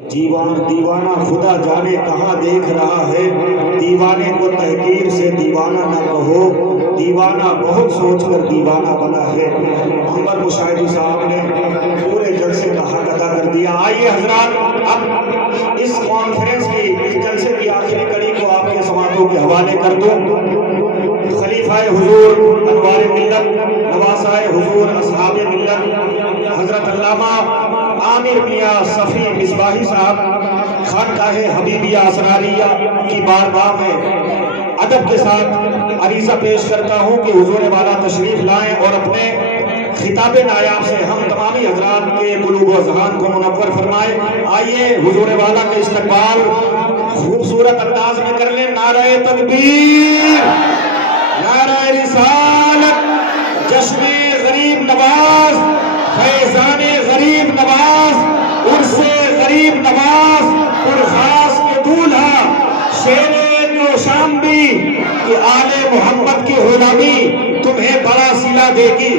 دیوانہ خدا جانے کہاں دیکھ رہا ہے، دیوانے کو تحقیر سے دیوانہ نہ کہو، دیوانہ بہت سوچ کر دیوانہ بنا ہے۔ محمد مشاہدی صاحب نے پورے جلسے کا حق ادا کر دیا۔ آئیے حضرات، اب اس کانفرنس کی، اس جلسے کی آخری کڑی کو آپ کے سماعتوں کے حوالے کر دوں۔ خلیفہ حضور انوار ملت، نواسہ حضور اصحاب ملت، حضرت علامہ عامر میاں صفی مصباحی صاحب خانقاہ حبیبیہ اسراریہ کی بارگاہ میں ادب کے ساتھ عریضہ پیش کرتا ہوں کہ حضور والا تشریف لائیں اور اپنے خطاب نایاب سے ہم تمامی حضرات کے قلوب و اذہان کو منور فرمائیں۔ آئیے حضور والا کا استقبال خوبصورت انداز میں کر لیں۔ نعرہ تکبیر، نعرہ رسالت، جشن غریب نواز، فیضان غریب نواز، عرس غریب نواز، پرخاص کے دولہا، شیر کوشامبی کہ آل محمد کی غلامی تمہیں بڑا صلہ دے گی،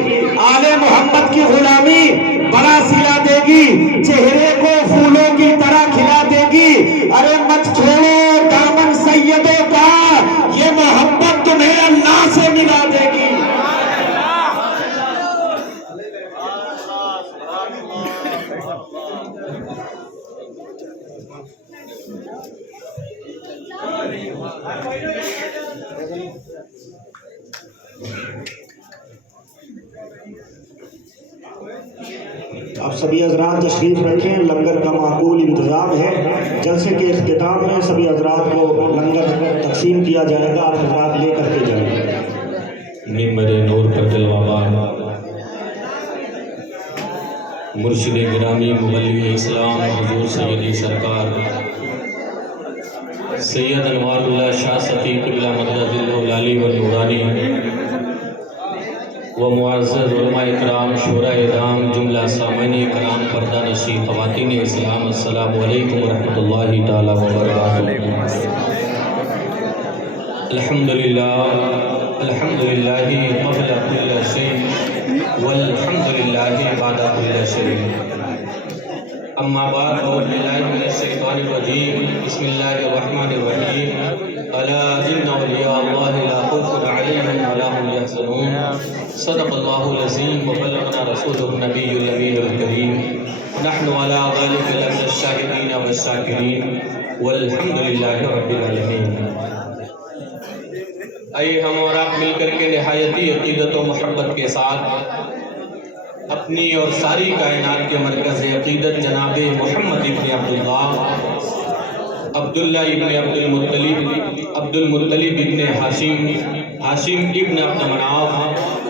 آل محمد کی غلامی بڑا صلہ دے گی، چہرے کو پھولوں کی طرح کھلا دے گی۔ ارے مت چھوڑو دامن سیدوں کا، یہ محبت تمہیں اللہ سے ملا دے گی۔ آپ سبھی حضرات تشریف رکھیں، لنگر کا معقول انتظام ہے۔ جلسے کے اختتام میں سبھی حضرات کو لنگر تقسیم کیا جائے گا، آپ حضرات لے کر کے جائیں۔ ممبر نور پر جلوہ مرشد گرامی مبلغ اسلام حضور سیدی سرکار سید انوار اللہ شاہ صفی قبلہ مدد اللہ العلی والنورانی و معزز علماء اکرام، شورا اعدام، جملہ سامعین اکرام، پردہ نشی خواتین اسلام، السلام علیکم ورحمۃ اللہ تعالی وبرکاتہ۔ الحمدللہ قبل کل شیء والحمدللہ بعد کل شیء۔ اما بعد اعوذ باللہ من الشیطان الرجیم، بسم اللہ الرحمن الرحیم۔ الا ان اولیاء اللہ لا خوف علیہم ولا هم یحزنون، صدق اللہ العظیم وبلغنا رسولہ النبی الامین الکریم۔ نحن علی ذلک لمن الشاہدین والشاکرین والحمدللہ رب العالمین۔ آئیے ہم اور آپ مل کر کے نہایتی عقیدت و محبت کے ساتھ اپنی اور ساری کائنات کے مرکز عقیدت جناب محمد ابن عبداللہ، عبداللہ ابن عبد المطلب ابن ہاشم، ہاشم ابن عبد مناف،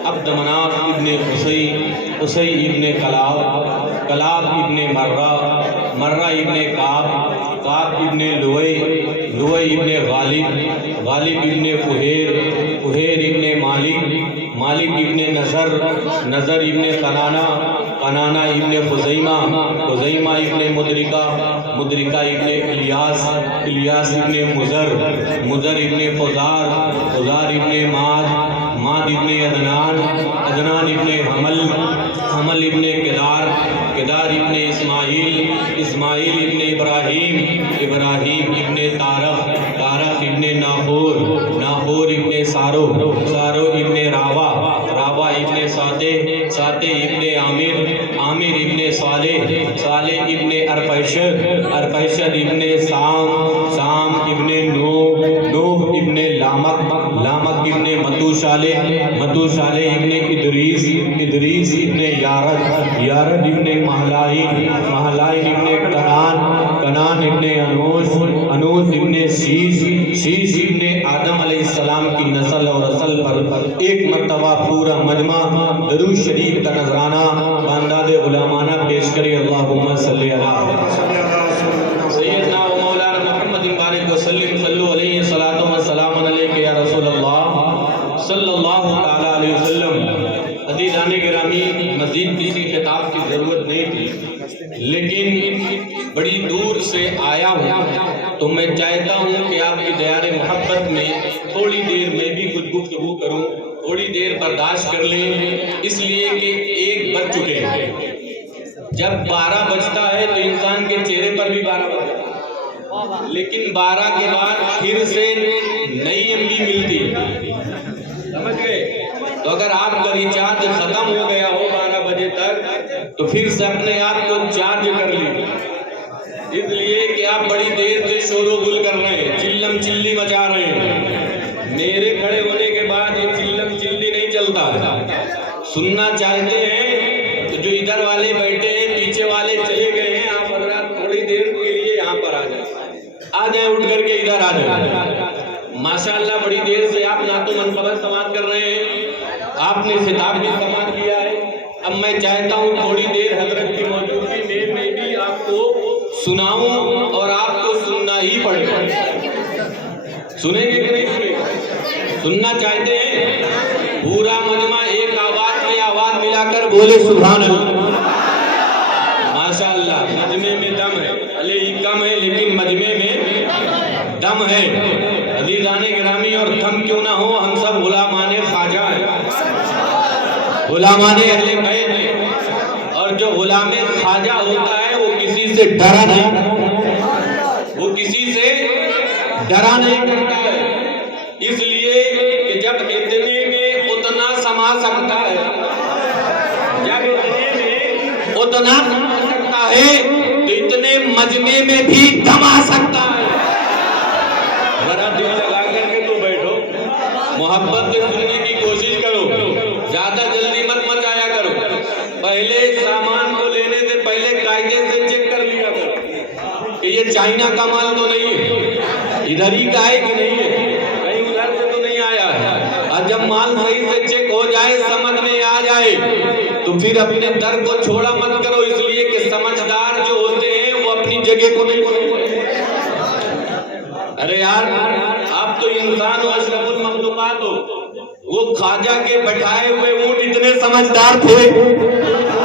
عبد مناف ابن قصی، قصی ابن کلاب، کلاب ابن مرہ، مرہ ابن کعب، کعب ابن لوئی، لوئی ابن غالب، غالب ابن فہیر، فہیر ابن مالک، مالک ابن نظر، نظر ابن قنانہ، قنانہ ابن خزیمہ، خزیمہ ابن مدرکہ، مدرکہ ابن الیاس، الیاس ابن مزر، مزر ابن فزار، فزار ابن ماد، ماد ابن عدنان، عدنان ابن حمل، حمل ابن کدار، کدار ابن اسماعیل، اسماعیل ابن ابراہیم، ابراہیم ابن تارخ، تارخ ابن ناہور، ناہور ابن سارو، سارو ابن راوا، راوا ابن ساتے، ساتے ابن عامر، عامر ابن صالح، صالح ابن ارفیشد، ارفیشد ابن سام، سام ابن نوح، نوح ابن لامک، لامک ابن متوشالح، متوشالح ابن ادریس، ادریس ابن یارد، یارد ابن مہلائی، مہلائی ابن کنان، کنان ابن انوس، انوس ابن شیش، شیش ابن آدم علیہ السلام کی نسل اور اصل پر ایک مرتبہ پورا مجمع درود شریف کا نذرانہ بانداد غلامانہ پیش کرے۔ اللہم صلی علی سیدنا و مولانا محمد بارک وسلم، صلو علیہ صلاۃ و سلام علیک یا رسول اللہ صلی اللہ تعالی علیہ وسلم۔ عزیزان گرامی، مزید کسی خطاب کی ضرورت نہیں تھی، لیکن بڑی دور سے آیا ہوں تو میں چاہتا ہوں کہ آپ کی دیار محبت میں تھوڑی دیر میں بھی کچھ گفتگو کروں، تھوڑی دیر برداشت کر لیں، اس لیے کہ 1 بج چکے ہیں۔ جب 12 بجتا ہے تو انسان کے چہرے پر بھی 12 بجتا ہے، لیکن 12 کے بعد پھر سے نئی MB ملتی ہے، سمجھ گئے؟ تو اگر آپ کا ریچارج ختم ہو گیا ہو 12 بجے تک تو پھر سے اپنے آپ کو چارج کر لیجیے، اس لیے کہ آپ بڑی دیر سے شور و گل کر رہے ہیں، چلم چلی مچا رہے ہیں۔ میرے کھڑے ہونے کے بعد یہ چلم چلی نہیں چلتا، سننا چاہتے ہیں تو جو ادھر والے بیٹھے ہیں پیچھے والے چلے گئے ہیں، آپ حضرات تھوڑی دیر کے لیے یہاں پر آ جائیں اٹھ کر کے ادھر آ جائیں۔ ماشاءاللہ بڑی دیر سے آپ نعت و منقبت سماعت کر رہے ہیں، آپ نے خطاب بھی سماعت کیا ہے۔ اب میں چاہتا ہوں تھوڑی دیر حضرت کی موجودگی میں بھی آپ کو سناؤں اور آپ کو سننا ہی پڑے گا۔ سنیں گے کہ نہیں سنیں گے؟ سننا چاہتے ہیں؟ پورا مجمع ایک آواز میں آواز ملا کر بولے سبحان اللہ۔ ماشاءاللہ مجمع میں دم ہے، بھلے ہی کم ہے لیکن مجمع میں دم ہے۔ عزیزان گرامی، اور دم کیوں نہ ہو، ہم سب غلامان خواجہ ہیں، غلامان اہل بیت ہیں، اور جو غلام خواجہ ہوتا ہے وہ کسی سے ڈرا نہیں، وہ کسی سے ڈرا نہیں کرتا ہے، اس لیے کہ جب اتنے میں اتنا سما سکتا ہے، جب اتنے میں اتنا سما سکتا ہے تو اتنے مجمع میں بھی دم آ سکتا ہے۔ ذرا دل لگا کر کے تو بیٹھو، محبت سے سننے کی کوشش کرو، زیادہ جلدی مت مچایا کرو، پہلے سامان کو لینے سے پہلے قاعدے سے چیک کر لیا کرو کہ یہ چائنا کا مال تو نہیں ہے، ادھر ہی کا ہے کہ نہیں ہے، کہیں ادھر سے تو نہیں آیا ہے۔ اور جب مال صحیح سے چیک ہو جائے، سمجھ میں آ جائے تو پھر اپنے در کو چھوڑا مت کرو، اس لیے کہ سمجھدار جو ہوتے ہیں وہ اپنی جگہ کو نہیں چھوڑتے۔ ارے یار، آپ تو انسان ہو، اشرف المخلوقات ہو، وہ خواجہ کے بٹھائے ہوئے اونٹ اتنے سمجھدار تھے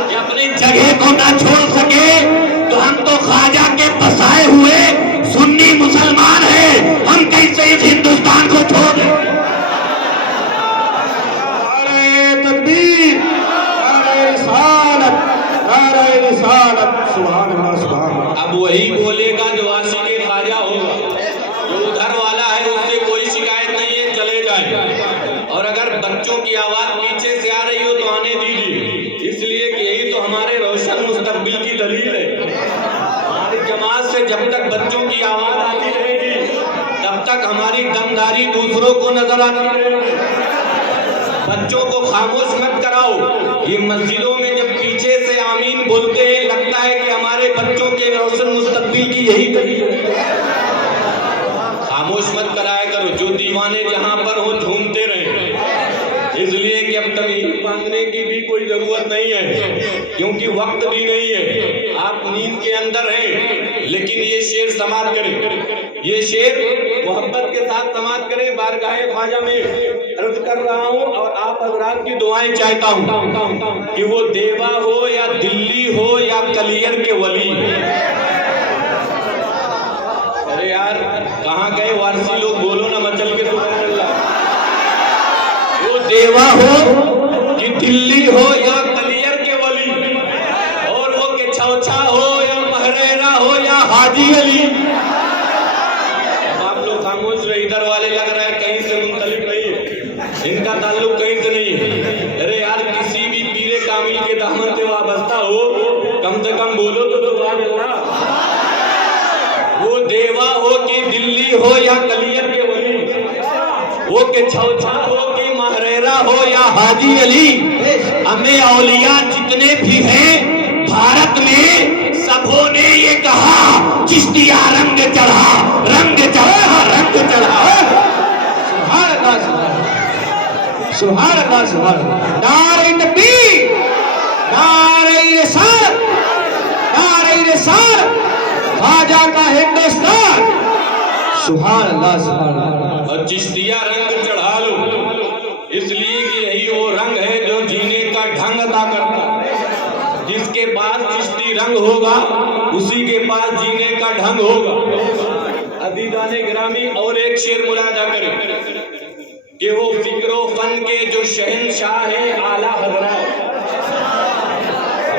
کہ اپنی جگہ کو نہ چھوڑ سکے، تو ہم تو خواجہ کے بسائے ہوئے سنی مسلمان ہیں، ہم کیسے اس ہندوستان کو چھوڑ دیں؟ نعرہ تکبیر، نعرہ رسالت، نعرہ رسالت، سبحان اللہ سبحان اللہ۔ اب وہی بولے گا جو عاشق خواجہ ہوگا، جو ادھر والا ہے اس سے کوئی شکایت نہیں ہے، چلے جائے، اور اگر بچوں کی آواز پیچھے سے آ رہی ہو تو آنے دیجیے، اس لیے کہ یہی تو ہمارے روشن مستقبل کی دلیل ہے۔ ہماری جماعت سے جب تک بچوں کی آواز آتی رہے گی تب تک ہماری دمداری دوسروں کو نظر آتی رہے گی۔ بچوں کو خاموش مت کراؤ، یہ مسجدوں میں جب پیچھے سے آمین بولتے ہیں لگتا ہے کہ ہمارے بچوں کے روشن مستقبل کی یہی دلیل ہے۔ خاموش مت کرایا کرو، جو دیوانے جہاں پر ہو جھومتے رہیں، اس لیے کہ اب تمہید باندھنے کی بھی کوئی ضرورت نہیں ہے، کیونکہ وقت بھی نہیں ہے، آپ نیند کے اندر ہیں، لیکن یہ شعر سماعت کریں، یہ شعر محبت کے ساتھ سماعت کریں۔ بارگاہ خواجہ میں عرض کر رہا ہوں اور آپ حضرات کی دعائیں چاہتا ہوں کہ وہ دیوا ہو یا دلی ہو یا کلیر کے ولی۔ ارے یار کہاں گئے وارسی لوگ، بولو نا مچل کے سبحان اللہ۔ وہ دیوا ہو کہ دلی ہو یا کلیر کے ولی، اور وہ کہ چھوچا ہو یا مہریرا ہو یا حاجی علی۔ اب آپ لوگ خاموش رہے، ادھر والے لگ رہا ہے کہیں سے منطلق نہیں ہے، ان کا تعلق کہیں سے نہیں ہے۔ ارے یار کسی بھی پیر کامل کے دامن سے وابستہ ہو، کم سے کم بولو تو سبحان اللہ۔ وہ دیوا ہو کہ دلی ہو یا کلیر کے ولی، وہ کہ چھوچا ہو کہ مہریرا ہو یا حاجی علی، ہمیں اولیاء جتنے بھی ہیں بھارت میں سبوں نے یہ کہا چشتیہ رنگ چڑھا، رنگ چڑھا، رنگ چڑھا۔ سبحان اللہ سبحان اللہ سبحان اللہ۔ نعرہ تکبیر، نعرہ رسالت، نعرہ رسالت، خواجہ کا ہندوستان، سبحان اللہ سبحان اللہ۔ اور چشتیہ رنگ چڑھا لو، اس لیے کہ یہی وہ رنگ ہے جو جینے کا ڈھنگ عطا کرتا ہے۔ جس کے پاس چشتی رنگ ہوگا اسی کے پاس جینے کا ڈھنگ ہوگا۔ عزیزان گرامی، اور ایک شعر ملاحظہ کریں کہ وہ فکر و فن کے جو شہنشاہ ہیں اعلیٰ حضرات،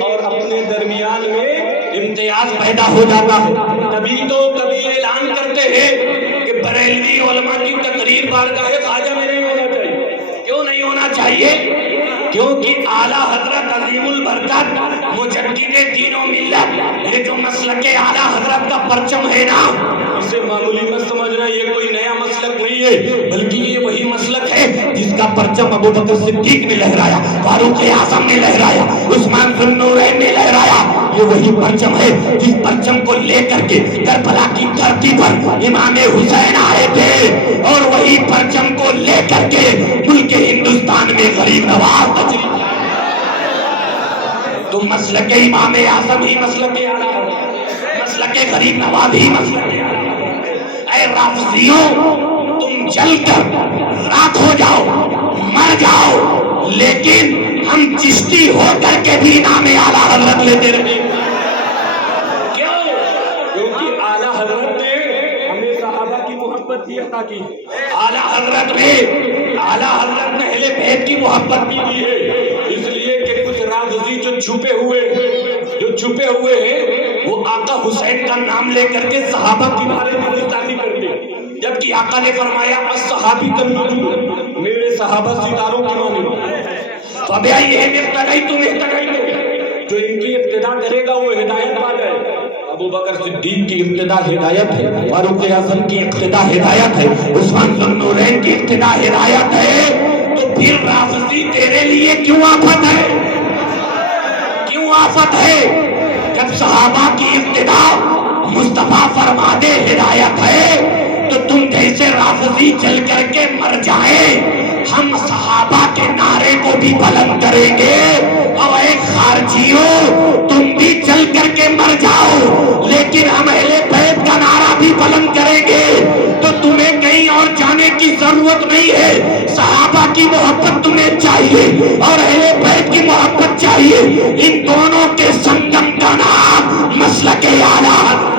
اور اپنے درمیان میں امتیاز پیدا ہو جاتا ہے. تبھی تو کبھی اعلان کرتے ہیں کہ بریلوی علماء کی تقریر بارگاہ خواجہ میں نہیں ہونا چاہیے. کیوں نہیں ہونا چاہیے؟ کیونکہ اعلیٰ حضرت عظیم البرکت مجدد دین و ملت، یہ جو مسلک اعلیٰ حضرت کا پرچم ہے نا، اسے معمولی مت سمجھنا. یہ کوئی نیا مسلک نہیں ہے، بلکہ یہ وہی مسلک ہے جس کا پرچم ابو بکر صدیق نے لہرایا، فاروق اعظم نے لہرایا، عثمان ذو النورین نے لہرایا. یہ وہی پرچم ہے جس پرچم کو لے کر کے کربلا کی دھرتی پر امام حسین آئے تھے، اور وہی پرچم کو لے کر کے ملک ہندوستان میں غریب نواز تشریف لائے. تو مسلک امام اعظم ہی مسلک اعلیٰ حضرت، مسلک غریب نواز ہی مسلک اعلیٰ حضرت. اے رافضیوں، تم جل کر راکھ ہو جاؤ، مر جاؤ، لیکن ہم چشتی ہو کر کے بھی نام اعلیٰ حضرت لیتے رہیں. کیوں؟ کیونکہ اعلیٰ حضرت نے ہمیں صحابہ کی محبت بھی عطا کی، اعلیٰ حضرت نے اہل بیت کی محبت بھی دی ہے. اس لیے کہ کچھ رافضی جو چھپے ہوئے ہیں وہ آقا حسین کا نام لے کر کے صحابہ کے بارے میں گستاخی کرتے ہیں، جبکہ آقا نے فرمایا الصحابی کالنجوم، میرے صحابہ ستاروں کی مانند. فبأيهم اقتديتم اهتديتم، جو ان کی اقتدا کرے گا وہ ہدایت پا جائے گا. ابو بکر صدیق کی اقتدا ہدایت ہے، فاروق اعظم کی اقتدا ہدایت ہے، عثمان ذو النورین کی اقتدا ہدایت ہے. تو پھر رافضی تیرے لیے کیوں آفت ہے؟ کیوں آفت ہے؟ جب صحابہ کی اقتدا مصطفیٰ فرما دے ہدایت ہے، تو تم جیسے رافضی چل کر کے مر جائیں، ہم صحابہ کے نعرے کو بھی بلند کریں گے. اور اے خارجیوں، تم بھی چل کر کے مر جاؤ، لیکن ہم اہل بیت کا نعرہ بھی بلند کریں گے. تو تمہیں کہیں اور جانے کی ضرورت نہیں ہے. صحابہ کی محبت تمہیں چاہیے اور اہل بیت کی محبت چاہیے. ان دونوں کے سنگم کا نام مسلک اعلیٰ حضرت.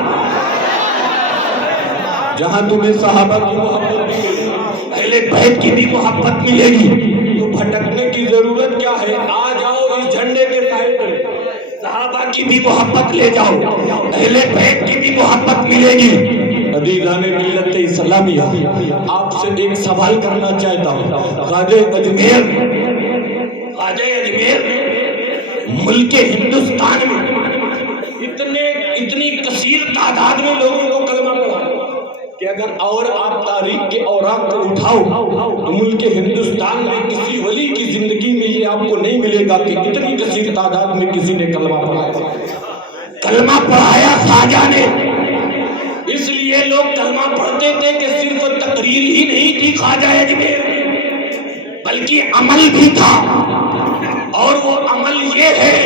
جہاں تمہیں صحابہ کی محبت ملے گی، اہل بیت کی بھی محبت ملے گی، تو بھٹکنے کی ضرورت کیا ہے؟ آ جاؤ اس جھنڈے کے سائے پر، صحابہ کی بھی محبت لے جاؤ، اہل بیت کی بھی محبت ملے گی. عزیزان ملت اسلامیہ، آپ سے ایک سوال کرنا چاہتا ہوں. خواجہ اجمیر ملک ہندوستان میں اتنی کثیر تعداد میں لوگوں کو کلمہ پڑھا کہ اگر اور آپ تاریخ کے اوراق کو اٹھاؤ تو ملک ہندوستان میں کسی ولی کی زندگی میں یہ آپ کو نہیں ملے گا کہ اتنی کثیر تعداد میں کسی نے کلمہ پڑھایا. کلمہ پڑھایا خواجہ نے، اس لیے لوگ کلمہ پڑھتے تھے کہ صرف تقریر ہی نہیں تھی خواجہ اجمیر، بلکہ عمل بھی تھا. اور وہ عمل یہ ہے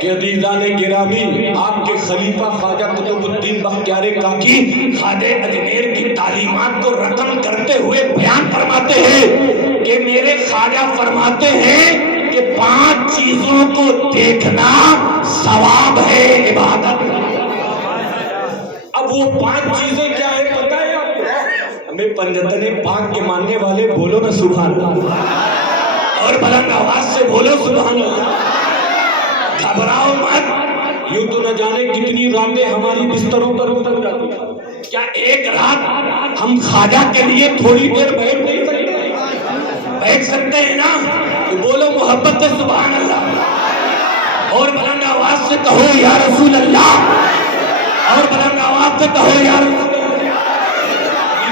کہ عزیزان گرامی، آپ کے خلیفہ خواجہ قطب الدین بختیار کاکی خواجہ اجمیر کی تعلیمات کو رقم کرتے ہوئے بیان فرماتے ہیں کہ میرے خواجہ فرماتے ہیں کہ 5 چیزوں کو دیکھنا ثواب ہے، عبادت. اب وہ 5 چیزیں کیا ہے پتہ ہے آپ کو؟ ہمیں پنجتن پاک کے ماننے والے بولو نا سبحان اللہ، اور بلند آواز سے بولو سبحان اللہ. گھبراؤ مت، یوں تو نہ جانے کتنی راتیں ہماری بستروں پر گزر جاتی. کیا ایک رات ہم خواجہ کے لیے تھوڑی دیر بیٹھ نہیں سکتے؟ بیٹھ سکتے ہیں نا؟ تو بولو محبت سے سبحان اللہ، اور بلند آواز سے کہو یا رسول اللہ، اور بلند آواز سے کہو یا رسول اللہ.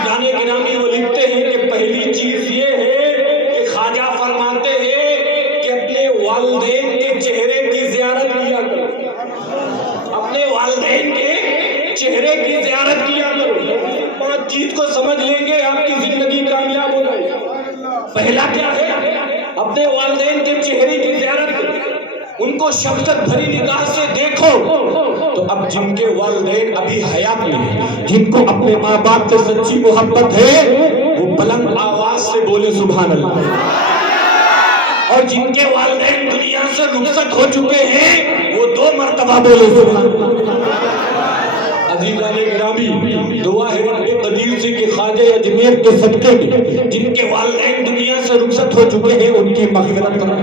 جانے گرامی وہ لکھتے ہیں کہ پہلی چیز یہ ہے کہ خواجہ فرماتے ہیں کہ اپنے والدین کے چہرے کی زیارت کیا کرو، اپنے والدین کے چہرے کی زیارت کیا کرو. 5 چیز کو سمجھ لیں گے آپ کی زندگی کامیاب ہو جائے گی. پہلا کیا ہے؟ اپنے والدین کے چہرے کی زیارت کرو، ان کو شفقت بھری نگاہ سے دیکھو. تو اب جن کے والدین ابھی حیات میں ہیں، جن کو اپنے ماں باپ سے سچی محبت ہے، وہ بلند آواز سے بولے سبحان اللہ. اور جن کے والدین دنیا سے رخصت ہو چکے ہیں، وہ 2 مرتبہ بولے سبحان اللہ. عزیزان گرامی، دعا ہے رب قدیر سے کہ خواجہ اجمیر کے صدقے میں جن کے والدین دنیا سے رخصت ہو چکے ہیں ان کی مغفرت کریں،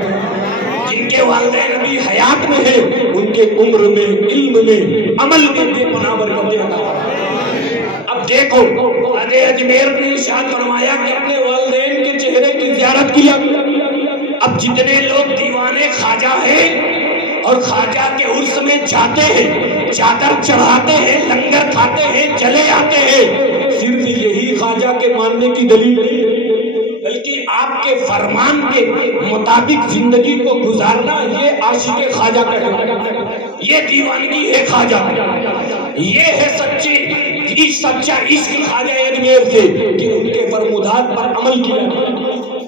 جن والدین ابھی حیات میں ہیں، ان کے عمر میں، علم میں، عمل میں بے پناہ برکتیں عطا فرما۔ اب دیکھو خواجہ اجمیر نے ارشاد فرمایا کہ اپنے والدین کے چہرے کی زیارت کیا۔ اب جتنے لوگ دیوانے خواجہ ہیں اور خواجہ کے عرس میں جاتے ہیں، چادر چڑھاتے ہیں، لنگر کھاتے ہیں، چلے آتے ہیں، صرف یہی خواجہ کے ماننے کی دلیل نہیں بلکہ آپ کے فرمان کے مطابق زندگی کو گزارنا، یہ عاشق خواجہ کا ہے، یہ دیوانگی ہے خواجہ، یہ ہے سچا عشق خواجہ اجمیر سے کہ ان کے فرمودات پر عمل کیا۔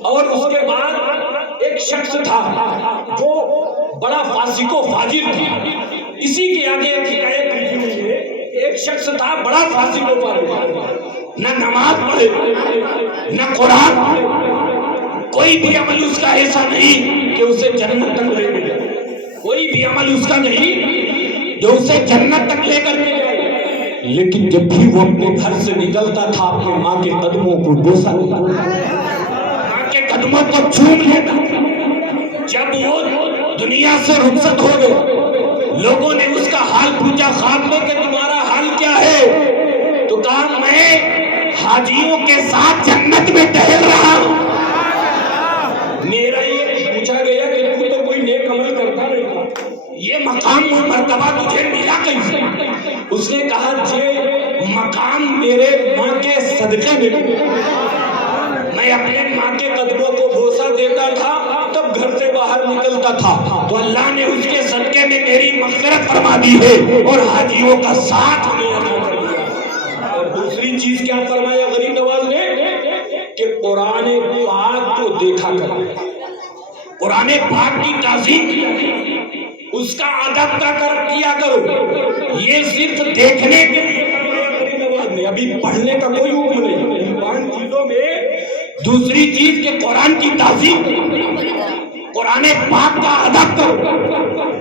اور اس کے بعد ایک شخص تھا جو بڑا فاسق و فاجر تھا، اسی کے آگے ایک حکایت لکھی ہوئی ہے۔ ایک شخص تھا بڑا فاسق و فاجر، نہ نماز پڑھے نہ قرآن پڑھے، کوئی بھی عمل اس کا ایسا نہیں کہ اسے جنت تک لے کے جائے، کوئی بھی عمل اس کا نہیں جو اسے جنت تک لے کر کے جائے، لیکن جب بھی وہ اپنے گھر سے نکلتا تھا اپنے ماں کے قدموں کو بوسا لیتا، ماں کے قدموں کو چوم لیتا۔ جب وہ دنیا سے رخصت ہو گئے، لوگوں نے اس کا حال پوچھا، خواب میں کہ تمہارا حال کیا ہے؟ تو کہا میں حاجیوں کے ساتھ جنت میں ٹہل رہا ہوں۔ میرا یہ پوچھا گیا کہ تو کوئی نیک عمل کرتا نہیں تھا، یہ مقام و مرتبہ تجھے ملا کیسے؟ اس نے کہا یہ مقام میرے ماں کے صدقے میں میں اپنے ماں کے قدموں کو بوسا دیتا تھا، تب گھر سے باہر نکلتا تھا تو اللہ نے اس کے صدقے میں میری مغفرت فرما دی ہے اور حاجیوں کا ساتھ ہمیں عطا کر دیا۔ اور دوسری چیز کیا فرمایا غریب نواز نے کہ قرآن پاک کو دیکھا کر، قرآن پاک کی تعظیم کیا کرو، اس کا ادب کیا کرو۔ یہ صرف دیکھنے کے لیے غریب نواز نے، ابھی پڑھنے کا کوئی حکم نہیں، ان 5 چیزوں میں دوسری چیز کہ قرآن کی تعظیم، قرآن پاک کا ادب کرو،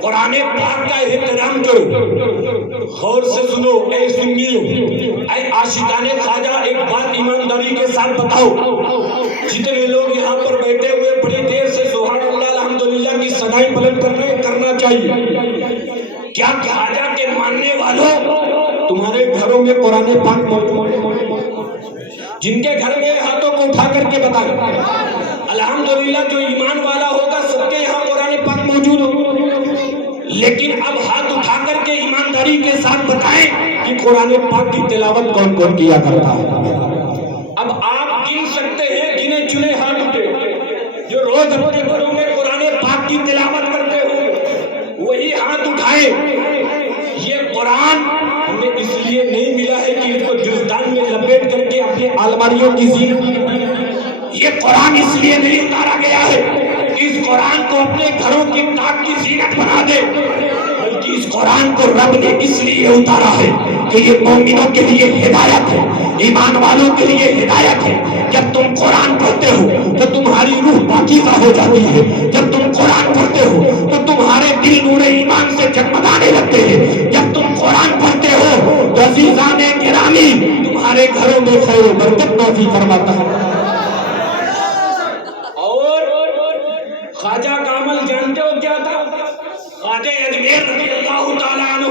قرآن پاک کا احترام کرو۔ غور سے سنو اے سنیو، اے عاشقان خواجہ، ایک بات ایمانداری کے ساتھ بتاؤ، جتنے لوگ یہاں پر بیٹھے ہوئے بڑی دیر سے سبحان اللہ الحمدللہ کی صدائیں بلند کرنا چاہیے، کیا خواجہ کے ماننے والوں تمہارے گھروں میں قرآن پاک موجود ہے؟ جن کے گھر میں ہاتھوں کو اٹھا کر کے بتائیں۔ الحمدللہ جو ایمان والا ہوگا سب کے یہاں قرآن پاک موجود ہوگا، لیکن اب ہاتھ اٹھا کر کے ایمانداری کے ساتھ بتائیں کہ قرآن پاک کی تلاوت کون کون کیا کرتا ہے۔ اب آپ گن سکتے ہیں گنے چنے ہاتھ اٹھے جو روز اپنے گھروں میں قرآن پاک کی تلاوت کرتے ہو، وہی ہاتھ اٹھائے۔ یہ قرآن ہمیں اس لیے نہیں ملا ہے کہ اس کو جزدان میں لپیٹ کر کے اپنے الماریوں کی زینت، یہ قرآن اس لیے نہیں اتارا گیا ہے کہ اس قرآن کو اپنے گھروں کی تاج کی زینت بنا دے، بلکہ اس قرآن کو رب نے اس لیے اتارا ہے کہ یہ مومنوں کے لیے ہدایت ہے، ایمان والوں کے لیے ہدایت ہے۔ جب تم قرآن پڑھتے ہو تو تمہاری روح پاکیزہ ہو جاتی ہے، جب تم قرآن پڑھتے ہو تو تمہارے دل نور ایمان سے جگمگانے لگتے ہیں، جب تم قرآن پڑھتے ہو تو عزیزان گرامی تمہارے گھروں میں خیر و برکت نازل فرماتا ہے۔ اور خواجہ کا عمل جانتے ہو کیا تھا؟ خواجہ اجمیر رضی اللہ تعالیٰ عنہ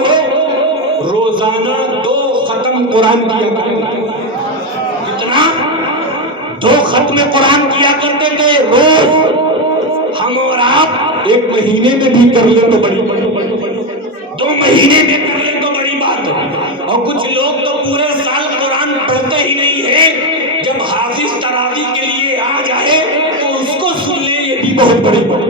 روزانہ 2 ختم قرآن کیا کرتے تھے۔ کتنا؟ 2 ختم قرآن کیا کرتے تھے روز۔ ہم اور آپ 1 مہینے میں بھی کر لیں تو بڑی 2 مہینے میں کر لیں تو بڑی بات ہے، اور کچھ لوگ تو پورے سال قرآن پڑھتے ہی نہیں ہے، جب حافظ تراویح کے لیے آ جائے تو اس کو سن لے، یہ بھی بہت بڑی بات۔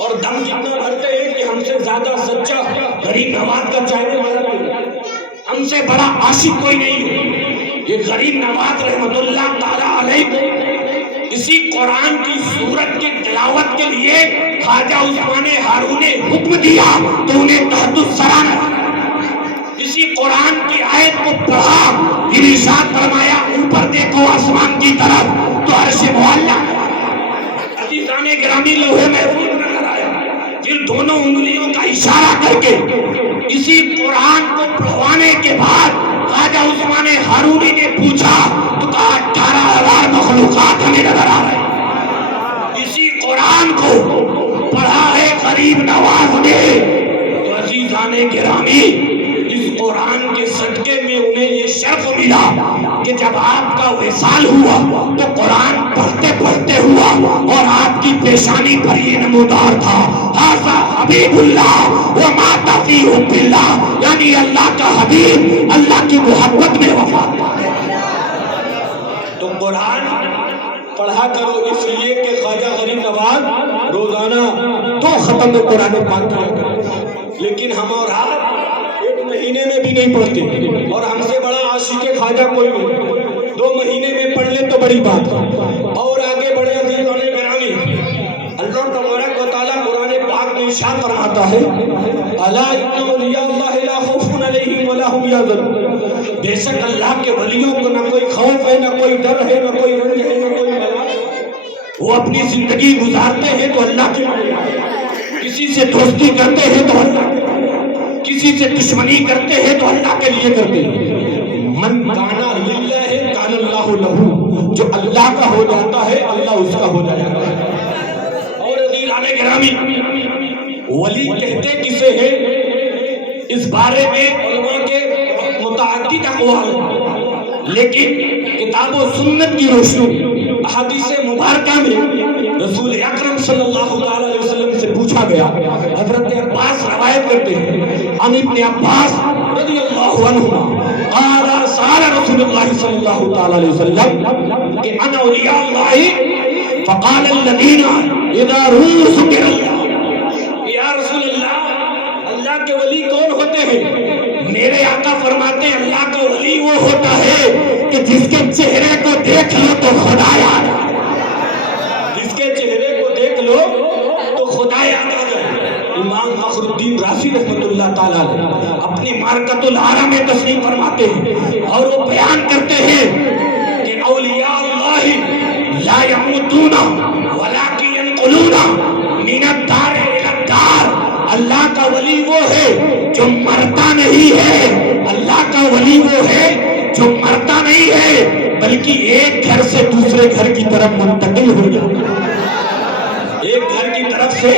اور دم جتنا بھرتے ہیں کہ ہم سے زیادہ سچا غریب نواز کا چاہنے والا نہیں، ہم سے بڑا عاشق کوئی نہیں ہے۔ یہ غریب نواز رحمت اللہ تعالیٰ علیہ اسی قرآن کی سورت کی تلاوت کے لیے خواجہ عثمان ہارون نے حکم دیا تو انہیں تحت السرانہ اسی قرآن کی آیت کو پڑھا، پھر ارشاد فرمایا اوپر دیکھو آسمان کی طرف تو عرش معلیٰ عزیزان گرامی لوہے محفوظ نظر آیا، پھر دونوں انگلیوں کا اشارہ کر کے اسی قرآن کو پڑھوانے کے بعد خواجہ عثمان ہارونی نے پوچھا تو کہا 18,000 مخلوقات ہمیں نظر آ رہے ہیں۔ اسی قرآن کو پڑھا ہے غریب نواز نے تو عزیزان گرامی اس قرآن کے صدقے میں انہیں یہ شرف ملا کہ جب آپ کا وصال ہوا تو قرآن پڑھتے پڑھتے ہوا اور آپ کی پیشانی پر یہ نمودار تھا ھذا حبیب اللہ وما فی حب اللہ، یعنی اللہ کا حبیب اللہ کی محبت میں وفات پایا۔ تو قرآن پڑھا کرو اس لیے کہ خواجہ غریب نواز روزانہ 2 ختم قرآن پاک کیا کرتے، لیکن ہم اور آپ 1 مہینے میں بھی نہیں پڑھتے، اور ہم سے بڑا عاشق خواجہ کوئی نہیں، 2 مہینے میں پڑھ لیں تو بڑی بات ہے۔ اور آگے بڑھے عزیزان گرامی، اللہ تبارک و تعالیٰ قرآن پاک میں ارشاد فرماتا ہے الا ان اولیاء اللہ لا خوف علیہم ولا هم یحزنون، بے شک اللہ کے ولیوں کو نہ کوئی خوف ہے، نہ کوئی ڈر ہے، نہ کوئی رنج ہے، نہ کوئی بلا ہے۔ وہ اپنی زندگی گزارتے ہیں تو اللہ کے لیے، کسی سے دوستی کرتے ہیں تو اللہ کے لیے، کسی سے دشمنی کرتے ہیں تو اللہ کے لیے کرتے ہیں۔ من کانا للہ کان اللہ لہو، جو اللہ کا ہو جاتا ہے اللہ اس کا ہو جاتا ہے۔ اور عزیزان گرامی، ولی کہتے کسے ہیں اس بارے میں علماء کے متعدد اقوال، لیکن کتاب و سنت کی روشنی احادیث مبارکہ میں رسول اکرم صلی اللہ علیہ وسلم سے پوچھا گیا۔ حضرت عباس روایت کرتے ہیں عن ابن عباس رضی اللہ عنہما قال سأل رسول اللہ صلی اللہ علیہ وسلم کہ انا اولیاء اللہ فقال الذین اذا روح ذکر اللہ، یا رسول اللہ اللہ کے ولی کون ہوتے ہیں؟ میرے آقا فرماتے ہیں اللہ کا ولی وہ ہوتا ہے کہ جس کے چہرے کو دیکھ لو تو خدا یاد آ جائے، جس کے چہرے کو دیکھ لو تو خدا یاد آ جائے۔ امام فخر الدین رازی رحمۃ اللہ تعالیٰ اپنی معرکۃ العرا میں تشریف فرماتے ہیں اور وہ بیان کرتے ہیں کہ اولیاء اللہ لا یموتون ولکن ینقلون من الدار الی الدار، اللہ کا ولی وہ ہے جو مرتا نہیں ہے، اللہ کا ولی وہ ہے جو مرتا نہیں ہے بلکہ ایک گھر سے دوسرے گھر کی طرف منتقل ہو جاتا ہے، ایک گھر کی طرف سے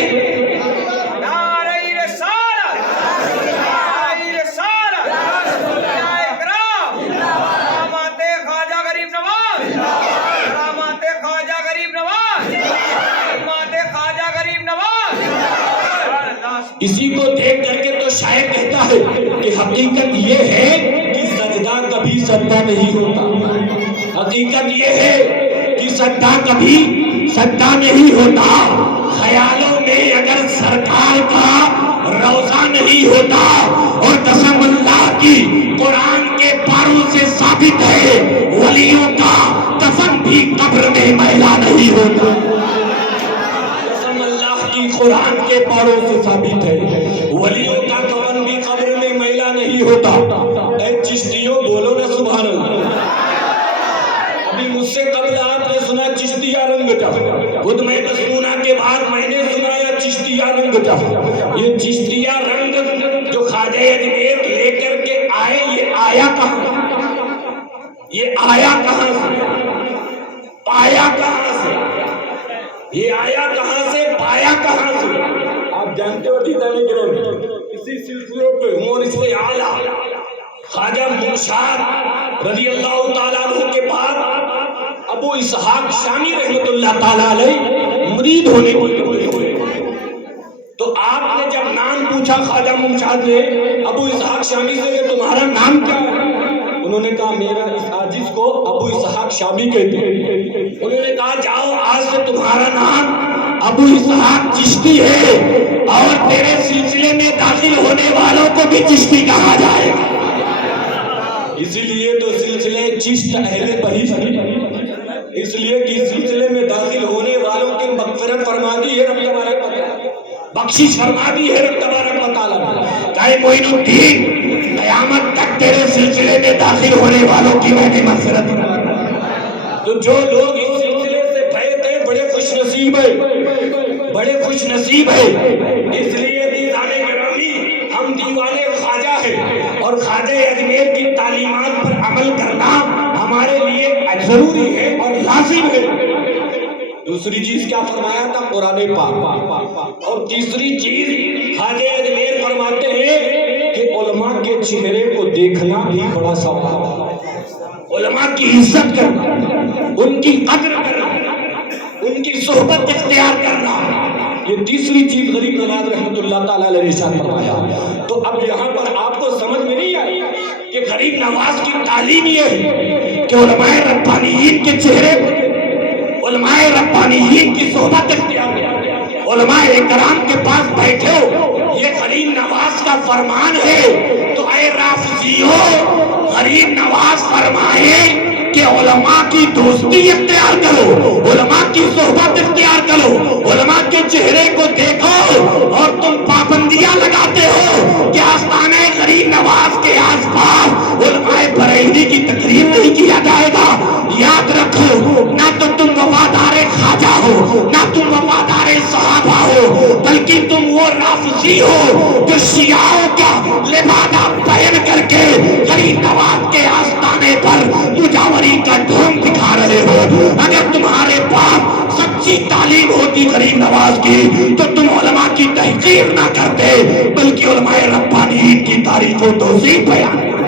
اسی کو دیکھ کر کے تو شاعر کہتا ہے کہ حقیقت یہ ہے کہ سجدہ کبھی سجدہ نہیں ہوتا، حقیقت یہ ہے کہ سجدہ کبھی سجدہ نہیں ہوتا، خیالوں میں اگر سرکار کا روزہ نہیں ہوتا، اور قسم اللہ کی قرآن کے پاروں سے ثابت ہے ولیوں کا کفن بھی قبر میں میلا نہیں ہوتا، قرآن کے پاروں سے ثابت ہے ولیوں کا کفن بھی قبر میں میلا نہیں ہوتا۔ اے چشتیوں بولو نا سبحان اللہ۔ ابھی مجھ سے قبل آپ نے سنا چشتیہ رنگٹا، خود میں مسنونہ کے بعد میں نے سنایا چشتیہ رنگٹا۔ یہ چشتیہ رنگ جو خواجہ اجمیر لے کر کے آئے یہ آیا کہاں، یہ آیا کہاں سے، پایا کہاں سے، یہ آیا کہاں سے پایا کہاں سے؟ آپ جانتے ہو دیدانی گرام اسی سلسلوں پہ عمر اس سے اعلیٰ خواجہ منشاد رضی اللہ تعالیٰ عنہ کے بعد ابو اسحاق شامی رحمت اللہ تعالیٰ علیہ مرید ہونے ہوئے، تو آپ نے جب نام پوچھا خواجہ منشاد نے ابو اسحاق شامی سے کہ تمہارا نام کیا ہے؟ انہوں نے کہا میرا اس عاجز کو ابو اسحاق شامی کہتے ہیں۔ انہوں نے کہا جاؤ آج سے تمہارا نام ابو اسحاق چشتی ہے اور تیرے سلسلے میں داخل ہونے والوں کو بھی چشتی کہا جائے گا۔ اسی لیے تو سلسلے چشت اہل بہشت، اس لیے کہ سلسلے میں داخل ہونے والوں کی مغفرت فرما دی ہے رب تبارک و تعالیٰ، بخشش فرما دی ہے رب تبارک و تعالیٰ۔ کہ معین الدین قیامت تک تیرے سلسلے میں داخل ہونے والوں کی میں بھی مغفرت فرما دی۔ تو جو لوگ اس سلسلے سے بیعت ہیں بڑے خوش نصیب ہیں، بڑے خوش نصیب ہیں۔ اس لیے دیدان گرامی ہم دیوانے خواجہ ہیں اور خواجہ اجمیر کی تعلیمات پر عمل کرنا ہمارے لیے ضروری ہے اور لازم ہے۔ دوسری چیز کیا فرمایا تھا؟ قرآن پاک. اور تیسری چیز خواجہ اجمیر فرماتے ہیں کہ علماء کے چہرے کو دیکھنا بھی بڑا ثواب ہے. علماء کی عزت کرنا، ان کی قدر کرنا، ان کی صحبت اختیار کرنا، یہ تیسری چیز غریب نواز رحمۃ اللہ تعالیٰ علیہ نے ارشاد فرمایا. تو اب یہاں پر آپ کو سمجھ میں نہیں آئی کہ غریب نواز کی تعلیم یہ ہے کہ علماء ربانیین کے چہرے پر، علماء ربانیین کی صحبت اختیار کرنا، علماء اکرام کے پاس بیٹھے ہو، یہ غریب نواز کا فرمان ہے. تو اے رافضیو، غریب نواز فرمائے کہ علماء کی دوستی اختیار کرو، علماء کی صحبت اختیار کرو، علماء کے چہرے کو دیکھو، اور تم پابندیاں لگاتے ہو کہ آستانہ غریب نواز کے آس پاس علماء بریلوی کی تقریر نہیں کیا جائے گا. یاد رکھو، نہ تو تم وفادار خواجہ ہو، نہ تم وفادار صحابہ ہو، بلکہ تم وہ رافضی ہو جو شیعوں کا لبادہ پہن کر کے غریب نواز کے آستانے پر مجاوری کا ڈھونگ دکھا رہے ہو. اگر تمہارے پاس سچی تعلیم ہوتی غریب نواز کی تو تم علماء کی تحقیر نہ کرتے، بلکہ علماء ربانیین کی تعریف و توصیف بیان کرتے.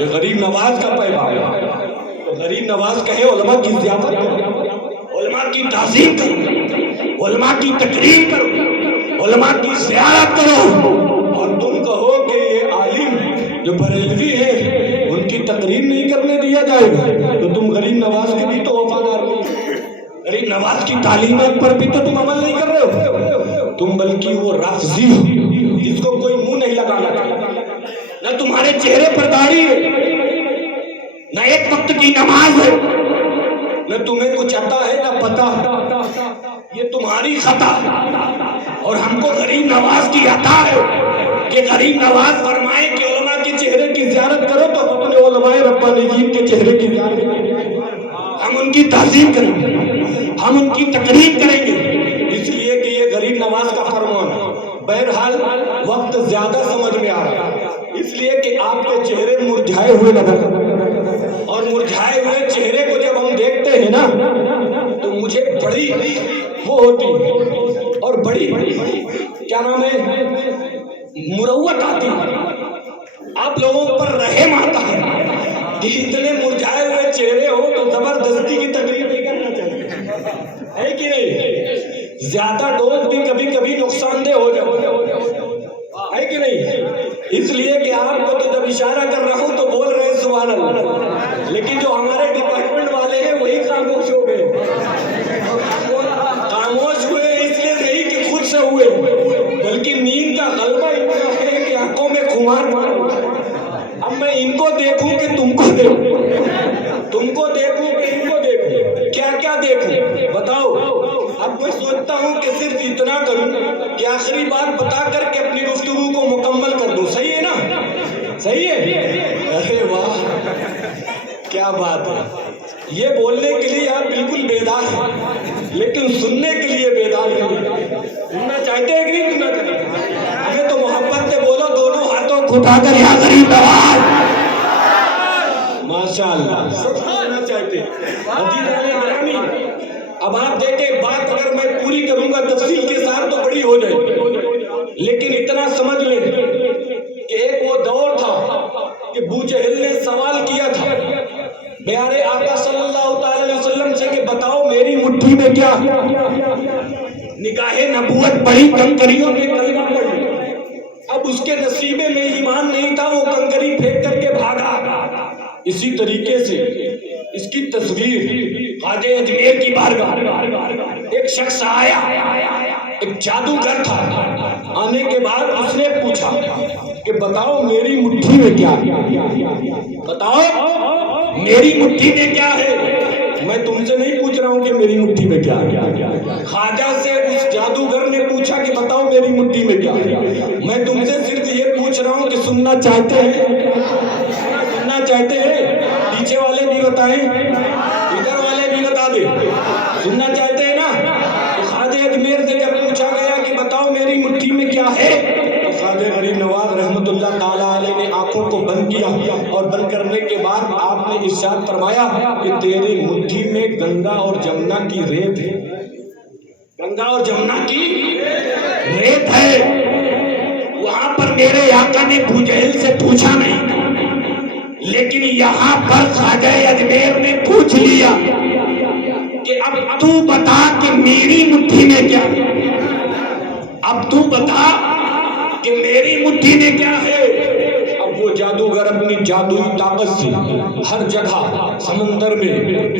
یہ غریب نواز کا پیغام ہے. غریب نواز کہے علماء کی ضیافت کرو، علماء کی تعظیم کرو، علماء کی تکریم کرو، علماء کی زیارت کرو، اور تم کہو کہ یہ عالم جو بریلوی ہے ان کی تقریر نہیں کرنے دیا جائے گا، تو تم غریب نواز کے بھی تو وفادار نہیں، غریب نواز کی تعلیمات پر بھی تو تم عمل نہیں کر رہے ہو. تم بلکہ وہ رافضی ہو جس کو کوئی منہ نہیں لگانا چاہتا. نہ تمہارے چہرے پر داڑھی ہے، نہ ایک وقت کی نماز ہے، نہ تمہیں کچھ عطا ہے نہ پتہ. یہ تمہاری خطا ہے. اور ہم کو غریب نواز کی عطا ہے کہ غریب نواز فرمائے کہ علماء کے چہرے کی زیارت کرو، تو ہم اپنے علماء ربانیین کے چہرے کی زیارت کریں گے، ہم ان کی تعظیم کریں گے، ہم ان کی تقریم کریں گے، اس لیے کہ یہ غریب نواز کا فرمان ہے. بہرحال وقت زیادہ سمجھ میں آ رہا ہے، اس لیے کہ آپ کے چہرے مرجھائے ہوئے نظر آتے ہیں، اور مرجھائے ہوئے چہرے کو جب ہم دیکھتے ہیں نا تو مجھے بڑی وہ ہوتی ہے اور بڑی کیا نام ہے مروت آتی ہے. آپ لوگوں پر رحم آتا ہے کہ اتنے مرجھائے ہوئے چہرے ہو تو زبردستی کی تقریر نہیں کرنا چاہیے، ہے کہ نہیں؟ زیادہ ڈوز بھی کبھی کبھی نقصان دہ ہو جاتا ہے کہ نہیں؟ اس لیے کہ آپ کو تو جب اشارہ کر رہا ہوں تو بول رہے ہیں سبحان اللہ، لیکن جو ہمارے ڈپارٹمنٹ والے ہیں وہی خاموش ہو گئے. خاموش ہوئے اس لیے نہیں کہ خود سے ہوئے، بلکہ نیند کا غلبہ اتنا ہے کہ آنکھوں میں خمار مار. اب میں ان کو دیکھوں کہ تم کو دیکھوں، تم کو دیکھوں کہ ان کو دیکھوں، کیا کیا دیکھوں بتاؤ. اب میں سوچتا ہوں کہ صرف اتنا کروں کہ آخری بات بتا کر کے اپنی گفتگو کو مکمل کر دوں. صحیح ہے نا؟ صحیح ہے؟ ارے واہ کیا بات ہے. یہ بولنے کے لیے آپ بالکل بیدار ہیں، لیکن سننے کے لیے بیدار نہیں. سننا چاہتے ہیں کہ نہیں سننا چاہتے؟ ہمیں تو محبت سے بولو دونوں ہاتھوں کو اٹھا کر یا غریب نواز. ماشاء اللہ سب سننا چاہتے ہیں. اب آپ دیکھیں بات اگر میں پوری کروں گا تفصیل کے ساتھ تو بڑی ہو جائے گی، لیکن اتنا سمجھ لیں کہ ایک وہ دور تھا کہ ابو جہل نے سوال کیا تھا پیارے آقا صلی اللہ تعالی علیہ وسلم سے کہ بتاؤ میری مٹھی میں کیا. نگاہ نبوت پڑھی، کنکریوں نے کلمہ پڑھی. اب اس کے نصیبے میں ایمان نہیں تھا، وہ کنکری پھینک کر کے بھاگا. اسی طریقے سے اس کی تصویر خواجہ اجمیر کی بارگاہ ایک شخص آیا، ایک جادوگر تھا. آنے کے بعد اس نے پوچھا کہ بتاؤ میری مٹھی میں کیا ہے، بتاؤ میری مٹھی میں کیا ہے. میں تم سے نہیں پوچھ رہا ہوں کہ میری مٹھی میں کیا ہے، خواجہ سے اس جادوگر نے پوچھا کہ بتاؤ میری مٹھی میں کیا ہے. میں تم سے صرف یہ پوچھ رہا ہوں کہ سننا چاہتے ہیں، سننا چاہتے ہیں؟ پیچھے والے بھی بتائیں، ادھر والے بھی بتا دیں. سننا چاہتے ہیں نا؟ تو خواجہ اجمیر سے جب پوچھا گیا کہ بتاؤ میری مٹھی میں کیا ہے، تو خواجہ غریب نواز رحمت اللہ تعالیٰ تعالی نے آنکھوں کو بند کیا اور بند کرنے کے بعد آپ نے ارشاد فرمایا کہ تیری مٹھی میں گنگا اور جمنا کی ریت ہے، گنگا اور جمنا کی ریت ہے۔ وہاں پر میرے آقا نے ابو جہل سے پوچھا نہیں، لیکن یہاں پر خواجہ اجمیر نے پوچھ لیا کہ اب تو بتا کہ میری مٹھی میں کیا ہے، اب تو بتا کہ میری مٹھی میں کیا ہے۔ اب وہ جادوگر اپنی جادوئی طاقت سے ہر جگہ، سمندر میں،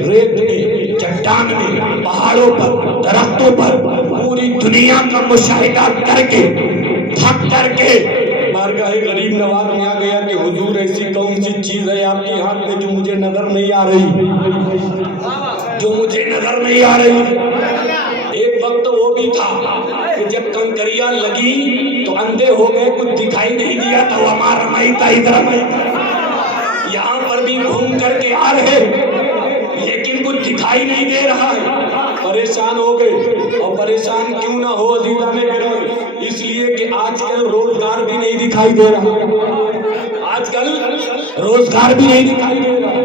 ریت میں، چٹان میں، پہاڑوں پر، درختوں پر، پوری دنیا کا مشاہدہ کر کے تھک کر کے بارگاہ غریب نواز میں آ گیا کہ حضور ایسی کون سی چیز ہے آپ کے ہاتھ میں جو مجھے نظر نہیں آ رہی، جو مجھے نظر نہیں آ رہی۔ ایک وقت وہ بھی تھا کہ جب کنکریاں لگی تو اندھے ہو گئے، کچھ دکھائی نہیں دیا تو ہمارا رمائیتا ادھر یہاں پر بھی گھوم کر کے آ رہے لیکن کچھ دکھائی نہیں دے رہا ہے، پریشان ہو گئے۔ اور پریشان کیوں نہ ہو عزیزان کرام، اس لیے کہ آج کل روزگار بھی نہیں دکھائی دے رہا، آج کل روزگار بھی نہیں دکھائی دے رہا،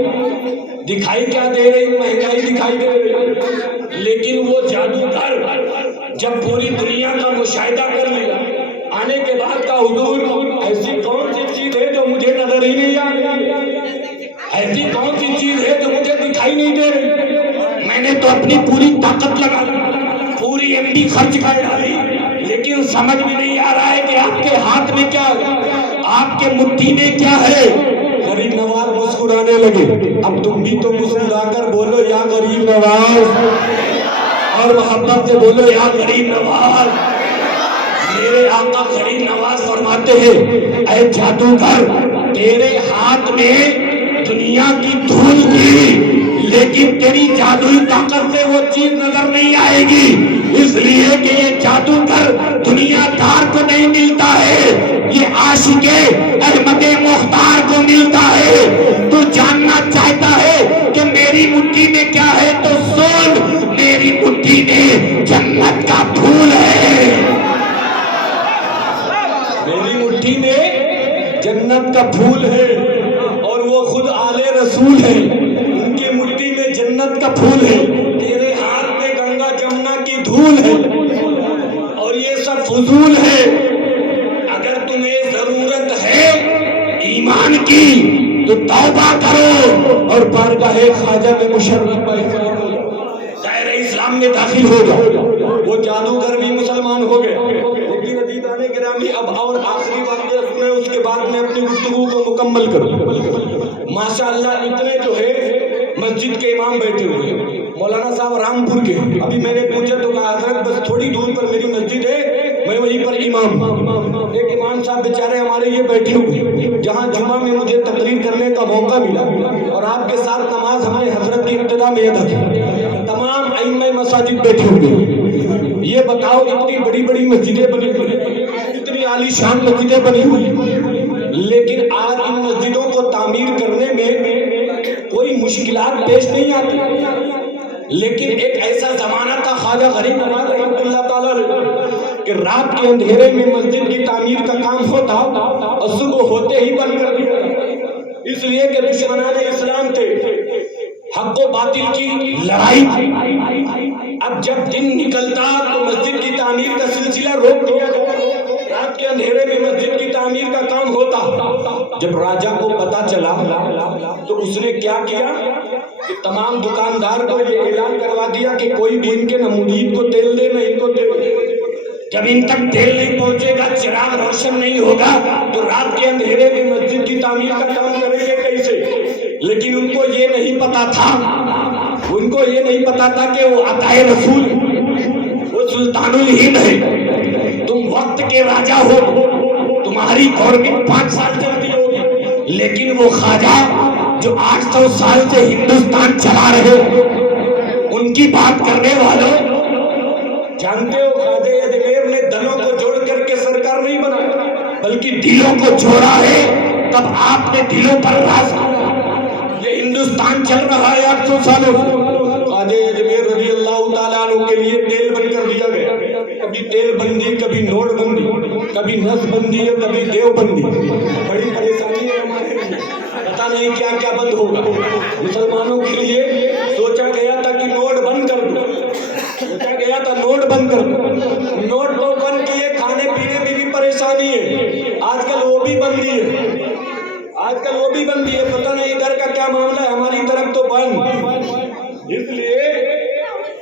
دکھائی کیا دے رہی، مہنگائی دکھائی دے رہی۔ لیکن وہ جادوگر جب پوری دنیا کا مشاہدہ کر لیا، آنے کے بعد کا حضور ایسی کون سی چیز ہے جو مجھے نظر ہی نہیں آ رہی، ایسی کون سی چیز ہے جو مجھے دکھائی نہیں دے رہی۔ میں نے تو اپنی پوری طاقت لگا لی، پوری ایم بی خرچ کر ڈالی، لیکن سمجھ میں نہیں آ رہا ہے کہ آپ کے ہاتھ میں کیا ہے، آپ کے مٹھی میں کیا ہے۔ غریب نواز مسکرانے لگے۔ اب تم بھی تو مسکرا کر بولو یا غریب نواز، اور محبت سے بولو یا غریب نواز۔ میرے آقا غریب نواز فرماتے ہیں اے جادوگر، تیرے ہاتھ میں دنیا کی دھول تھی لیکن تیری جادوئی طاقت سے وہ چیز نظر نہیں آئے گی، اس لیے کہ یہ جادوگر دنیا دار کو نہیں ملتا ہے، یہ عاشق احمد مختار کو ملتا ہے۔ تو جاننا چاہتا ہے کہ میری مٹھی میں کیا ہے تو سن، میری مٹھی میں جنت کا پھول ہے، میری مٹھی میں جنت کا پھول ہے، اور وہ خود آلے رسول ہے، ان کی مٹھی میں جنت کا پھول ہے۔ تیرے ہاتھ میں گنگا جمنا کی دھول ہے اور یہ سب فضول ہے۔ اگر تمہیں ضرورت ہے ایمان کی تو توبہ کرو اور بارگاہ خواجہ میں مشرف دائرہ اسلام میں داخل ہو جاؤ۔ وہ جادوگر بھی مسلمان ہو گئے، لیکن عزیزان گرامی اب اور آخری واقعہ سنیں، اس کے بعد میں اپنی گفتگو کو مکمل کروں۔ ماشاءاللہ اتنے جو ہے مسجد کے امام بیٹھے ہوئے، مولانا صاحب رامپور کے، ابھی میں نے پوچھا تو کہا حضرت بس تھوڑی دور پر میری مسجد ہے، میں وہیں پر امام ہوں۔ ایک امام صاحب بیچارے ہمارے یہ بیٹھے ہوئے، جہاں جمعہ میں مجھے تقریر کرنے کا موقع ملا اور آپ کے ساتھ نماز ہم نے حضرت کی ابتدا میں ادا کی، تمام ائمہ مساجد بیٹھے ہوئے۔ یہ بتاؤ اتنی بڑی بڑی مسجدیں بنی ہوئی، اتنی عالی شان مسجدیں بنی ہوئی، لیکن آج ان مسجدوں کو تعمیر کرنے میں کوئی مشکلات پیش نہیں آتی۔ لیکن ایک ایسا زمانہ تھا خواجہ غریب نواز رحمۃ اللہ تعالی کہ رات کے اندھیرے میں مسجد کی تعمیر کا کام ہوتا اور صبح ہوتے ہی بند کر دیا، اس لیے کہ دشمنان اسلام تھے، حق و باطل کی لڑائی تھی۔ اب جب دن نکلتا تو مسجد کی تعمیر کا سلسلہ روک دیا جاتا، رات کے اندھیرے میں مسجد کی تعمیر کا کام ہوتا۔ جب راجہ کو پتا چلا تو اس نے کیا کیا کہ تمام دکاندار کو یہ اعلان کروا دیا کہ کوئی بھی ان کے نہ مرید کو تیل دے نہ ان کو تیل دے۔ جب ان تک تیل نہیں پہنچے گا، چراغ روشن نہیں ہوگا تو رات کے اندھیرے میں مسجد کی تعمیر کا کام کریں گے کیسے؟ لیکن ان کو یہ نہیں پتا تھا، ان کو یہ نہیں پتا تھا کہ وہ عطائے رسول، وہ سلطان الہند ہے، تم وقت کے راجہ ہو، تمہاری گورنمنٹ 5 سال چلتی ہوگی، لیکن وہ خواجہ جو 800 سال سے ہندوستان چلا رہے، ان کی بات کرنے والوں جانتے ہو خواجہ اجمیر نے دلوں کو جوڑ کر کے سرکار نہیں بنا بلکہ دلوں کو جوڑا ہے، تب آپ نے دلوں پر راز کیا۔ یہ ہندوستان چل رہا ہے 800 سالوں سے، خواجہ اجمیر رضی اللہ تعالیٰ عنہ کے لیے تیل بند کر دیا گیا۔ کبھی تیل بندی، کبھی نوٹ بندی، کبھی نس بندی اور کبھی دیو بندی. بڑی پریشانی ہے ہمارے لیے، پتہ نہیں کیا کیا بند ہوگا. مسلمانوں کے لیے سوچا گیا تھا کہ نوٹ بند کر دو، سوچا گیا تھا نوٹ بند کر دو. نوٹ تو بند کیے، کھانے پینے میں بھی پریشانی ہے. آج کل وہ بھی بندی ہے، آج کل وہ بھی بندی ہے. پتہ نہیں ادھر کا کیا معاملہ ہے، ہماری طرف تو بند. اس لیے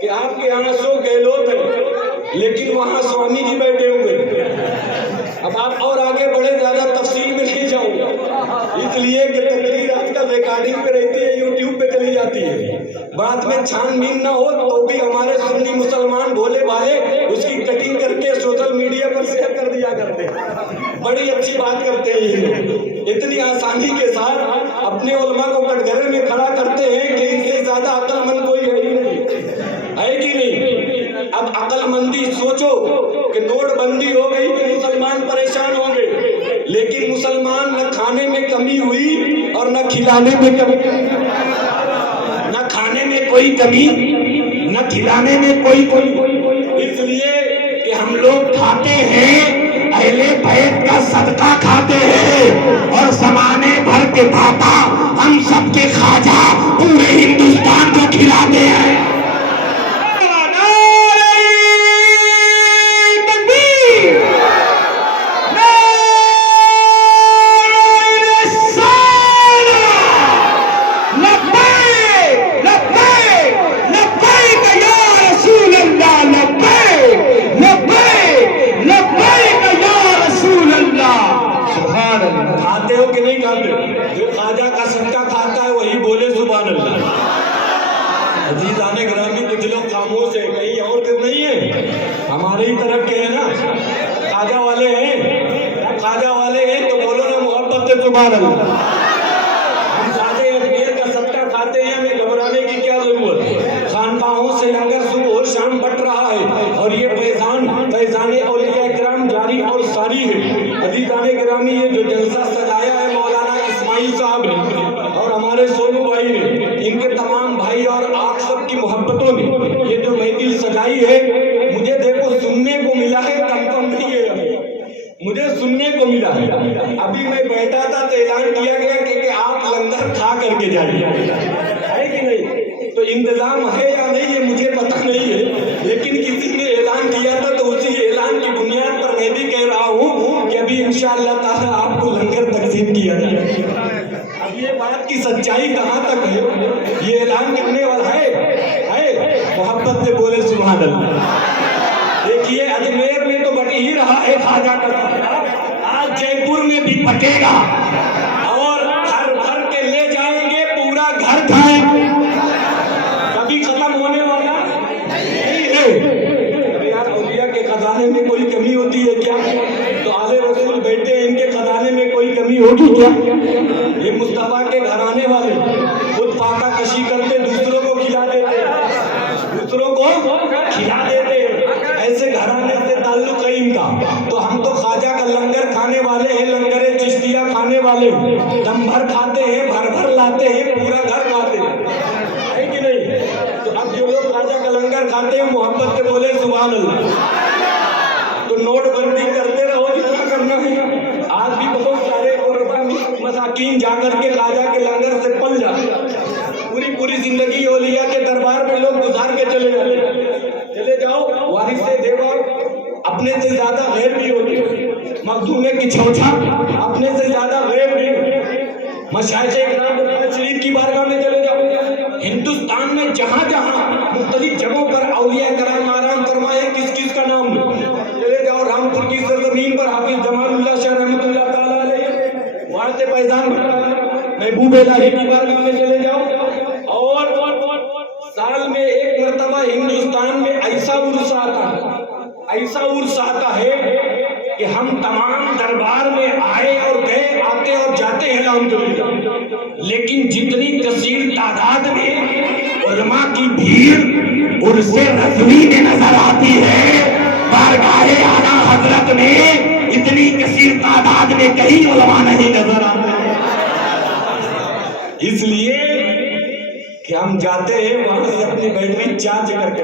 کہ آپ کے یہاں 100 گہلوت ہے لیکن وہاں سوامی جی بیٹھے ہوئے. اب آپ اور آگے بڑھے، زیادہ تفصیل میں نہیں جاؤں گا، اس لیے کہ تقریر آج کل ریکارڈنگ پہ رہتی ہے، یوٹیوب پہ چلی جاتی ہے. بعد میں چھان بین نہ ہو تو بھی ہمارے سنی مسلمان بھولے بھالے اس کی کٹنگ کر کے سوشل میڈیا پر شیئر کر دیا کرتے ہیں. بڑی اچھی بات کرتے ہیں یہ لوگ، اتنی آسانی کے ساتھ اپنے علماء کو کٹگرے میں کھڑا کرتے ہیں کہ ان سے زیادہ عقل مند کوئی ہے ہی نہیں، ہے کہ نہیں. اب عقل مندی سوچو کہ نوٹ بندی ہو گئی کہ مسلمان پریشان ہوں گے، لیکن مسلمان نہ کھانے میں کمی ہوئی اور نہ کھلانے میں کمی، نہ کھانے میں کوئی کمی نہ کھلانے میں کوئی. اس لیے کہ ہم لوگ کھاتے ہیں اہل بیت کا صدقہ کھاتے ہیں، اور زمانے بھر کے داتا ہم سب کے خواجہ پورے ہندوستان کو کھلاتے ہیں. کھاتے ہو کہ نہیں کھاتے؟ جو خواجہ کا صدقہ کھاتا ہے وہی بولے سبحان اللہ. عزیزان گرامی، کچھ لوگ خاموش ہیں، کہیں اور کر نہیں ہے، ہمارے ہی طرف کے ہیں نا، خواجہ والے ہیں. خواجہ والے ہیں تو بولو نا محبت سے سبحان اللہ. ہم خواجہ اجمیر کا صدقہ کھاتے ہیں، ہمیں گھبرانے کی کیا ضرورت ہے. خانقاہوں سے لنگر صبح و شام بٹ رہا ہے اور یہ فیضان اولیاء کرام جاری اور ساری ہے. عزیزان گرامی، یہ جو جلسہ سجایا ہے مولانا اسماعیل صاحب نے اور ہمارے سونو بھائی نے، ان کے تمام بھائی اور آپ سب کی محبتوں نے یہ جو محفل سجائی ہے، مجھے دیکھو سننے کو ملا ہے، کنفرم نہیں ہے، مجھے سننے کو ملا ہے. ابھی میں بیٹھا تھا تو اعلان کیا گیا کہ آپ لنگر کھا کر کے جائیے، ہے کہ نہیں؟ تو انتظام ہے یا نہیں یہ مجھے پتہ نہیں ہے، لیکن کسی نے اعلان کیا تھا تو اسی اعلان کی بنیاد پر میں بھی کہہ رہا ہوں کہ ابھی انشاءاللہ تعالی آپ کو لنگر تقسیم کیا جائے گا. اب یہ بات کی سچائی کہاں تک ہے، یہ اعلان کرنے والا ہے محبت سے بولے سبحان اللہ. دیکھیے اجمیر میں تو بٹ ہی رہا ہے خواجہ کا صدقہ، آج جے پور میں بھی بٹے گا اور گھر بھر کے لے جائیں گے، پورا گھر کھائیں گے. کبھی ختم ہونے والا نہیں ہے. یار اولیاء کے خزانے میں کوئی کمی ہوتی ہے کیا؟ تو آل رسول بیٹھے ہیں، ان کے خزانے میں کوئی کمی ہوگی کیا؟ یہ مصطفیٰ کے گھرانے والے خود پاکا کشی کرتے، دوسروں کو کھلا دیتے، دوسروں کو کھلا دیتے. ایسے گھرانے سے تعلق ہے ان کا. تو ہم تو خواجہ کا لنگر کھانے والے ہیں، لنگر چشتیہ کھانے والے ہیں، دم بھر کھاتے ہیں، بھر بھر لاتے ہیں، پورا گھر کھاتے ہیں، ہے کہ نہیں؟ تو اب جو لوگ خواجہ کا لنگر کھاتے ہیں محبت سے بولے سبحان اللہ. تو نوٹ بندی کرتے رہو جتنا کرنا ہے. آج بھی بہت سارے مساکین جا کر کے خواجہ کے لنگر سے پل جاتے، پوری زندگی اولیاء کے دربار میں لوگ گزار کے چلے جاتے. چلے جاؤ، وارث دیوا اپنے سے زیادہ غیر بھی ہوتے، مخدوم کی چھوچا اپنے سے زیادہ غیر بھی ہوتے. مشائخ اکرام شریف کی بارگاہ میں چلے جاؤ، ہندوستان میں جہاں جہاں مختلف جگہوں پر اولیاء کرام آرام فرمائے، کس کس کا نام لو. چلے جاؤ رامپور کی سرزمین پر حافظ جمال اللہ شاہ رحمۃ اللہ تعالیٰ علیہ، وارث فیضان محبوب الہی کی بارگاہ میں چلے جاؤ. اور سال میں ایک مرتبہ ہندوستان میں ایسا عرصہ آتا ہے کہ ہم تمام دربار میں آئے اور گئے، آتے اور جاتے ہیں الحمدللہ، لیکن جتنی کثیر تعداد میں علماء کی بھیڑ عرص رضوی میں نظر آتی ہے، بارگاہ اعلیٰ حضرت میں اتنی کثیر تعداد میں کہیں علماء نہیں نظر آتے. اس لیے کہ ہم جاتے ہیں وہاں سے اپنی بیٹری چارج کر کے،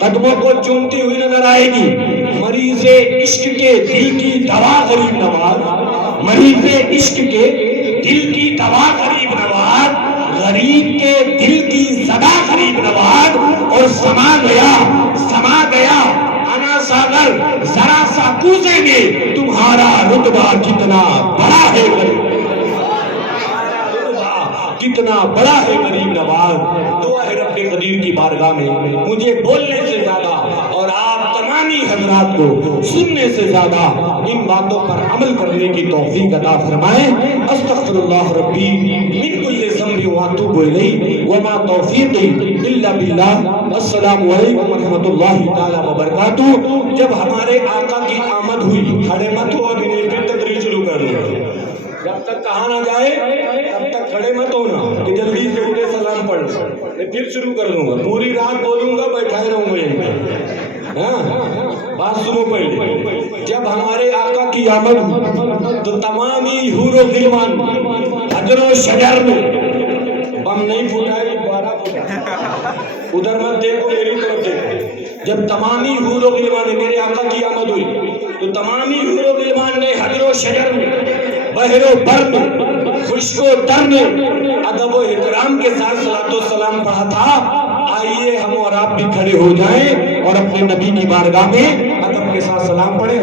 قدموں کو چومتی ہوئی نظر آئے گی. مریض عشق کے دل کی دوا غریب نواز، مریض عشق کے دل کی دوا غریب نواز، غریب کے دل کی صدا غریب نواز. اور سما گیا انا ساگر ذرا سا کوزے میں تمہارا رتبہ کتنا بڑا ہے غریب، کتنا بڑا ہے غریب نواز. دعا ہے رب قدیر کی بارگاہ میں مجھے بولنے سے زیادہ اور آپ تمامی حضرات کو سننے سے زیادہ ان باتوں پر عمل کرنے کی توفیق عطا فرمائے. استغفر اللہ ربی من کل ذنب واتوب الیہ وما توفیقی الا باللہ. السلام علیکم ورحمۃ اللہ تعالی وبرکاتہ. جب ہمارے آقا کی آمد ہوئی، کھڑے مت ہو، ابھی نہیں، پھر تقریر شروع کر دوں. جب تک کہا نہ جائے تب تک کھڑے مت ہونا کہ جلدی سے اٹھے سلام پڑھ لو. میں پھر شروع کر دوں گا، پوری رات بولوں گا، بیٹھائے رہوں گا یہیں پہ. ہاں بات سنو پہلے. جب ہمارے آقا کی آمد ہوئی تو تمامی حور و غلمان حجر و شجر میں بم نہیں پھوٹائے، بارہ پھوٹا. ادھر مت دیکھو، میری طرف دیکھو. جب تمامی حور و غلمان، میرے آقا کی آمد ہوئی تو تمامی حور و غلمان نے حجر و شجر میں، بحر و بر میں، خشک و تر میں ادب و احترام کے ساتھ صلاۃ و سلام پڑھا تھا. آئیے ہم اور آپ بھی کھڑے ہو جائیں اور اپنے نبی کی بارگاہ میں ادب کے ساتھ سلام پڑھیں.